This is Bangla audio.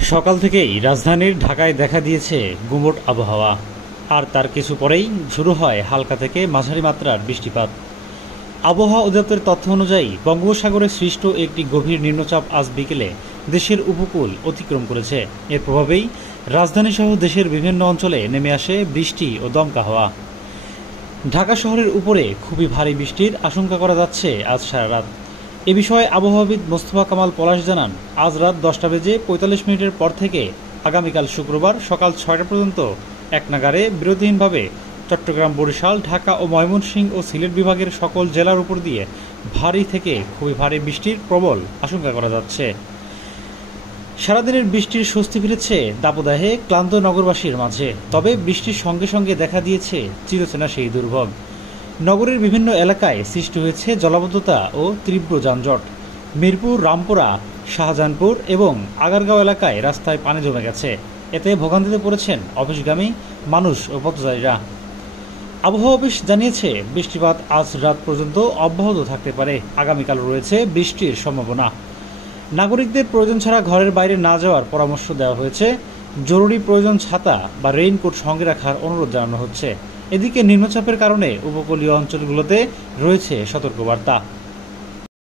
সকাল থেকেই রাজধানীর ঢাকায় দেখা দিয়েছে গুমোট আবহাওয়া। আর তার কিছু পরেই শুরু হয় হালকা থেকে মাঝারি মাত্রার বৃষ্টিপাত। আবহাওয়া অধিদপ্তরের তথ্য অনুযায়ী বঙ্গোপসাগরে সৃষ্ট একটি গভীর নিম্নচাপ আজ বিকেলে দেশের উপকূল অতিক্রম করেছে। এর প্রভাবেই রাজধানীসহ দেশের বিভিন্ন অঞ্চলে নেমে আসে বৃষ্টি ও দমকা হাওয়া। ঢাকা শহরের উপরে খুবই ভারী বৃষ্টির আশঙ্কা করা যাচ্ছে আজ সারা রাত। এ বিষয়ে আবহাওয়াবিদ মোস্তফা কামাল পলাশ জানান, আজ রাত 10:45 পর থেকে আগামীকাল শুক্রবার সকাল 6টা পর্যন্ত একনাগাড়ে বিরতিহীনভাবে চট্টগ্রাম, বরিশাল, ঢাকা ও ময়মনসিংহ ও সিলেট বিভাগের সকল জেলার উপর দিয়ে ভারী থেকে খুবই ভারী বৃষ্টির প্রবল আশঙ্কা করা যাচ্ছে। সারাদিনের বৃষ্টির স্বস্তি ফিরেছে দাবদাহে ক্লান্ত নগরবাসীর মাঝে। তবে বৃষ্টির সঙ্গে সঙ্গে দেখা দিয়েছে চিরচেনা সেই দুর্ভোগ। নগরের বিভিন্ন এলাকায় সৃষ্টি হয়েছে জলাবদ্ধতা ও তীব্র যানজট। মিরপুর, রামপুরা, শাহজাহানপুর এবং আগারগাঁও এলাকায় রাস্তায় পানি জমে গেছে। এতে ভোগান্তিতে পড়েছেন অফিসগামী মানুষ ও পথচারীরা। আবহাওয়া অফিস জানিয়েছে, বৃষ্টিপাত আজ রাত পর্যন্ত অব্যাহত থাকতে পারে। আগামীকাল রয়েছে বৃষ্টির সম্ভাবনা। নাগরিকদের প্রয়োজন ছাড়া ঘরের বাইরে না যাওয়ার পরামর্শ দেওয়া হয়েছে। জরুরি প্রয়োজন ছাতা বা রেইনকোট সঙ্গে রাখার অনুরোধ জানানো হচ্ছে। এদিকে নিম্নচাপের কারণে উপকূলীয় অঞ্চলগুলোতে রয়েছে সতর্কবার্তা।